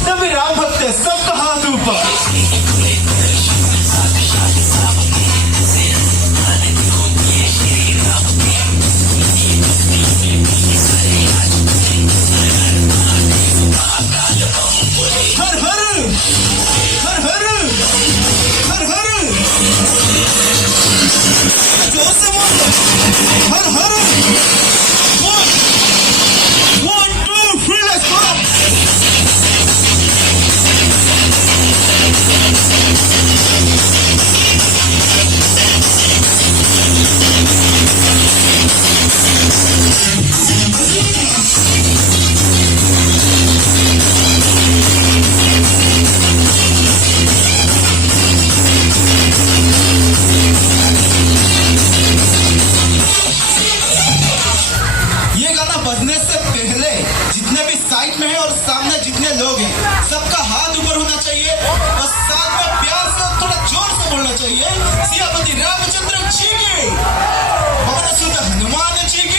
सभी राम भक्त है, सबका हाथ ऊपर। हर हर हर हर हर हर जोर से बोलो, हर हर। 1 2 3 let's go। ये गाना बजने से पहले जितने भी साइड में है और सामने जितने लोग हैं सबका हाथ ऊपर होना चाहिए और साथ में प्यार से और थोड़ा जोर से बोलना चाहिए, सियापति रामचंद्र जी की, पवन सुत हनुमान जी की।